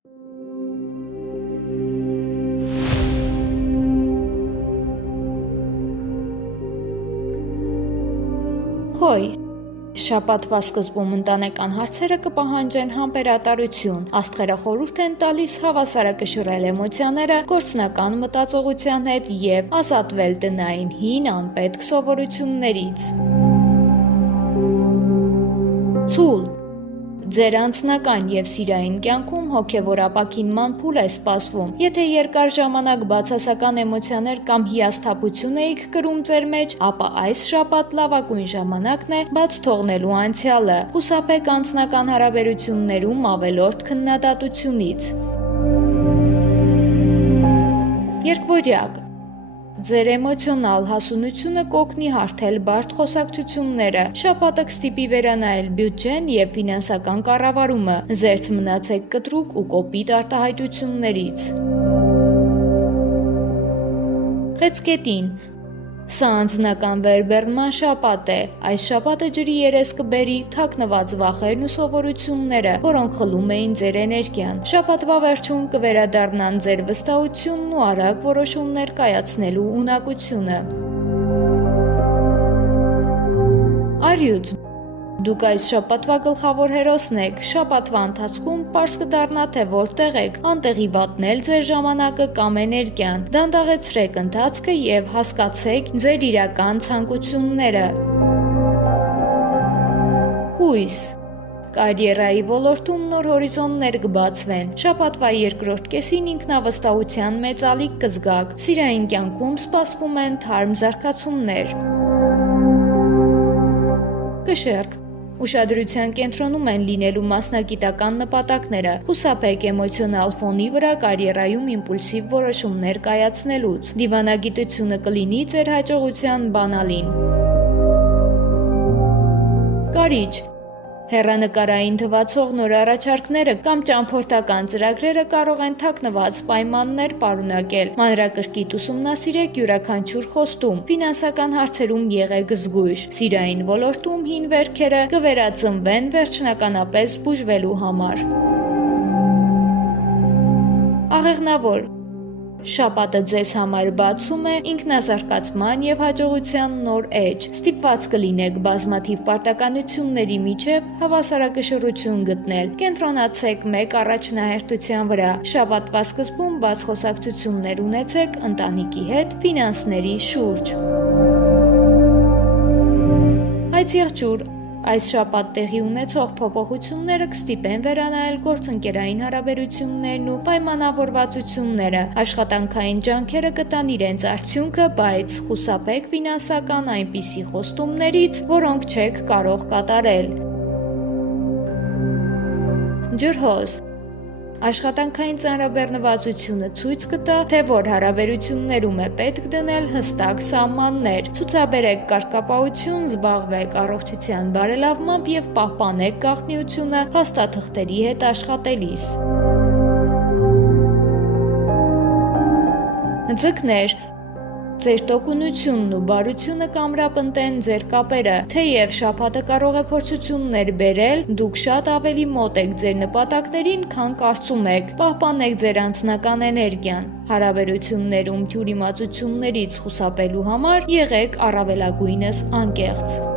Խոյ, շաբաթվա սկզբում ընտանեկան հարցերը կպահանջեն համբերատարություն, աստղերը խորհուրդ են տալիս հավասարակշռել էմոցիաները գործնական մտածողության հետ և ազատվել տնային հին անպետք սովորություններից։ Ցուլ, ձեր անձնական և սիրային կյանքում հոգևոր ապաքինման փուլ է սպասվում։ Եթե երկար ժամանակ բացասական էմոցիաներ կամ հիասթափություն էիք կրում ձեր մեջ, ապա այս շաբաթ լավագույն ժամանակն է բաց թողնելու անցյալը։ Խուսափեք անձնական հարաբերություններում ավելորդ քննադատությունից։ Երկվորյակ, ձեր էմոցիոնալ հասունությունը կօգնի հարթել բարդ խոսակցությունները։ Շաբաթը կստիպի վերանայել բյուջեն և ֆինանսական կառավարումը։ Զերծ մնացեք կտրուկ ու կոպիտ արտահայտություններից։ Խեցգետին, սա անձնական վերբեռնման շաբաթ է։ Այս շաբաթը ջրի երես կբերի թաքնված վախերն ու սովորությունները, որոնք խլում էին ձեր էներգիան։ Շաբաթվա վերջում կվերադառնան ձեր վստահությունն ու արագ որոշումներ կայացնելու ունակությունը։ Արյուծ, դուք այս շաբաթվա գլխավոր հերոսն եք։ Շաբաթվա ընթացքում պարզ կդառնա, թե որտեղ եք, անտեղի վատնել ձեր ժամանակը կամ էներգիան։ Դանդաղեցրեք ընթացքը և հասկացեք ձեր իրական ցանկությունները։ Կույս, կարիերայի ոլորտում նոր հորիզոններ կբացվեն։ Շաբաթվա երկրորդ կեսին ինքնավստահության մեծ ալիք կզգաք։ Սիրային կյանքում սպասվում են թարմ զարգացումներ։ Կշեռք, ուշադրության կենտրոնում են լինելու մասնագիտական նպատակները։ Խուսափեք էմոցիոնալ ֆոնի վրա կարիերայում իմպուլսիվ որոշումներ կայացնելուց։ Դիվանագիտությունը կլինի ձեր հաջողության բանալին։ Կարիճ, հեռանկարային թվացող նոր առաջարկները կամ ճամփորդական ծրագրերը կարող են թաքնված պայմաններ պարունակել։ Մանրակրկիտ ուսումնասիրեք յուրաքանչյուր խոստում։ Ֆինանսական հարցերում եղեք զգույշ։ Սիրային ոլորտում հին վերքերը կվերածնվեն վերջնականապես բուժվելու համար։ Աղեղնավոր, շաբաթը ձեզ համար բացում է ինքնազարգացման և հաջողության նոր էջ։ Ստիպված կլինեք բազմաթիվ պարտականությունների միջև հավասարակշռություն գտնել։ Կենտրոնացեք մեկ առաջնահերթության վրա։ Շաբաթվա սկզբում բաց խոսակցություններ ունեցեք ընտանիքի հետ ֆինանսների շուրջ։ Այծեղջուր, այս շաբաթ տեղի ունեցող փոփոխությունները կստիպեն վերանայել գործընկերային հարաբերություններն ու պայմանավորվածությունները։ Աշխատանքային ջանքերը կտան իրենց արդյունքը, բայց խուսափեք ֆինանսական այնպիսի խոստումներից, որոնք չեք կարող կատարել։ Ջրհոս, աշխատանքային ծանրաբեռնվածությունը ցույց կտա, թե որ հարաբերություններում է պետք դնել հստակ սահմաններ։ Ցուցաբերեք կարգապահություն, զբաղվեք առողջության բարելավմամբ և պահպանեք գաղտնիությունը փաստաթղթերի հետ աշխատելիս։ Ձկներ, ձեր տոկունությունն ու բարությունը կամրապնդեն ձեր կապերը։ Թեև շաբաթը կարող է փորձություններ բերել, դուք շատ ավելի մոտ եք ձեր նպատակներին, քան կարծում եք։ Պահպանեք ձեր անձնական էներգիան։ Հարաբերություններում թյուրիմացություններից խուսափելու համար եղեք առավելագույնս անկեղծ։